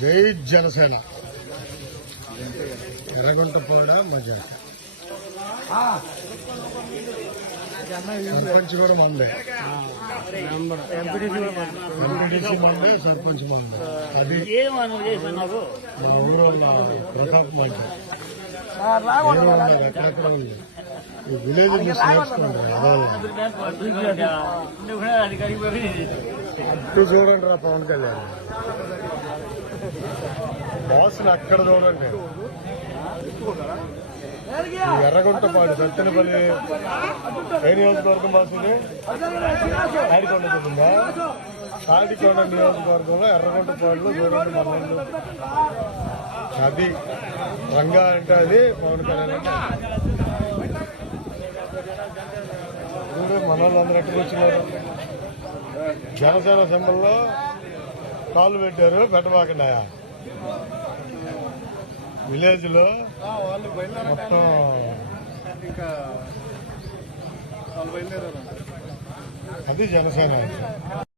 జై జనసేన. ఎర్రగుంటపాడ మజా సర్పంచ్ కూడా మందే. ఎంపీటీసీ మందే సర్పంచ్ మందే. అది మా ఊరు ప్రతాప్ మంచి ఎక్కడెక్కడ ఉంది. ఈ విలేజ్ అటు చూడండి రా పవన్ కళ్యాణ్. బాస్ని అక్కడ చూడండి. ఈ ఎర్రగుంటపాడు సత్తెనపల్లి ఏ నియోజకవర్గం బాస్ ఆడికొండ తాడికొండ చెప్పిందా తాడికొండ నియోజకవర్గంలో ఎర్రగుంటపాడులో చూడండి మన అది రంగా అంటే అది పవన్ కళ్యాణ్ అంటే. మన వాళ్ళందరూ ఎక్కడికి వచ్చినారు? జనసేన సింబల్లో కాళ్ళు పెట్టారు పెట్టబాకండి విలేజ్లో మొత్తం అది జనసేన.